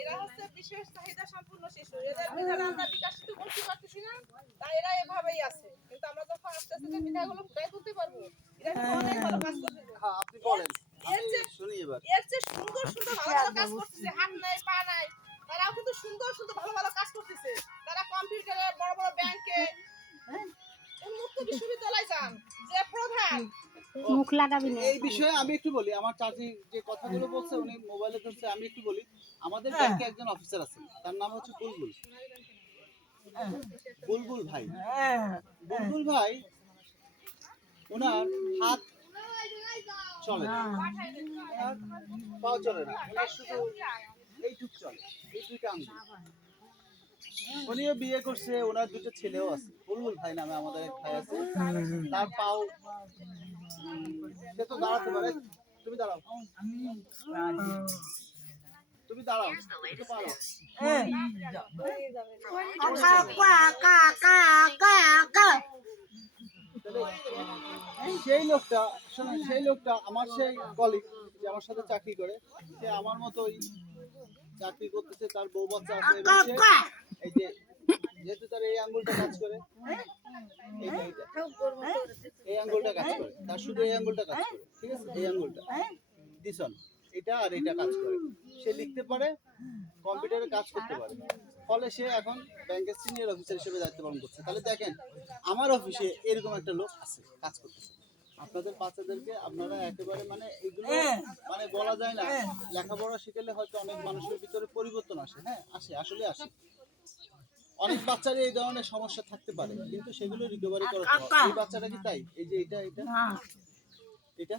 এরা হচ্ছে বিশেষ চাহিদা সম্পূর্ণ শিশু এদের ভিতরে আমরা বিকাশিত পারতেছি না তাই এরা এভাবেই আছে কিন্তু আমরা যখন আস্তে আস্তে বিধাগুলো ফুটাই তুলতে পারব এরা আপনি বলেন। এবার। এর চেয়ে সুন্দর সুন্দর ভালো ভালো কাজ করতেছে হাত নাই পা নাই। তারাও কিন্তু সুন্দর সুন্দর ভালো ভালো কাজ করতেছে। তারা কম্পিউটারে বড় বড় ব্যাংকে উন্মুক্ত বিশ্ববিদ্যালয় যান যে প্রধান। মুখ লাগাবি না। এই বিষয়ে আমি একটু বলি আমার চাচি যে কথাগুলো বলছে উনি মোবাইলে ধরছে আমি একটু বলি। আমাদের ব্যাংকে একজন অফিসার আছেন তার নাম হচ্ছে বুলবুল। বুলবুল ভাই। বুলবুল ভাই ওনার হাত চলে না। পাও চলে না। ওনার শুধু এইটুক চলে। এই দুইটা আঙ্গুল উনিও বিয়ে করছে ওনার দুটো ছেলেও আছে। বুলবুল ভাই নামে আমাদের এক ভাই আছে। তার পাও সে তো দাঁড়াতে পারে। তুমি দাঁড়াও। তুমি দাঁড়াও। তুমি তো পারো তাহলে সেই লোকটা শোনো সেই লোকটা আমার সেই কলিগ যে আমার সাথে চাকরি করে, সে আমার মতোই চাকরি করতেছে, তার বউ বাচ্চা আছে এই যে, যেহেতু তার এই আঙ্গুলটা কাজ করে, এই আঙ্গুলটা কাজ করে, তার শুধু এই আঙ্গুলটা কাজ করে, ঠিক আছে? এই আঙ্গুলটা দিশন এটা আর এটা কাজ করে। সে লিখতে পারে, কম্পিউটারে কাজ করতে পারে, ফলে সে এখন ব্যাংকের সিনিয়র অফিসার হিসেবে দায়িত্ব পালন করছে। তাহলে দেখেন, আমার অফিসে এরকম একটা লোক আছে, কাজ করতেছে। আপনাদের বাচ্চাদেরকে আপনারা একেবারে মানে এগুলো মানে বলা যায় না। লেখাপড়া শিখলে হয়তো অনেক মানুষের ভিতরে পরিবর্তন আসে। হ্যাঁ আসে আসলে আসে। অনেক বাচ্চারই এই ধরনের সমস্যা থাকতে পারে কিন্তু সেগুলো রিকভারি করা। এই বাচ্চাটা কি তাই? এই যে এটা এটা? এটা?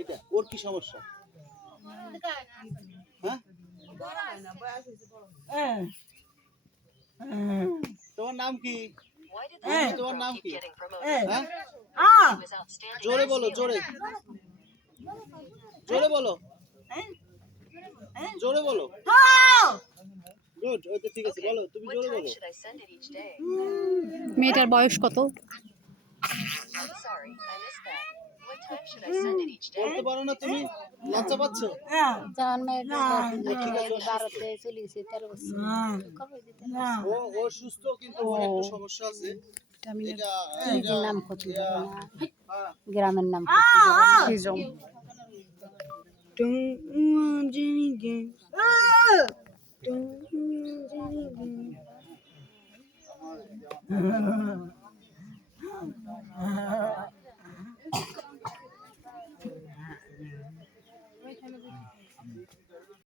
এটা? ওর কি সমস্যা? হ্যাঁ। তোমার নাম কি? তোমার নাম কি হ্যাঁ জোরে বলো জোরে জোরে বলো জোরে বলো গুড ওকে ঠিক আছে বলো তুমি জোরে বলো। মেয়েটার বয়স কত? বলতে পারো না তুমি। লজ্জা পাচ্ছ? সুস্থ। চলে গেছে তেরো বছর। ও ও সুস্থ কিন্তু ওর একটা সমস্যা আছে। নিজের নাম করতে হ্যাঁ, গ্রামের নাম আমার-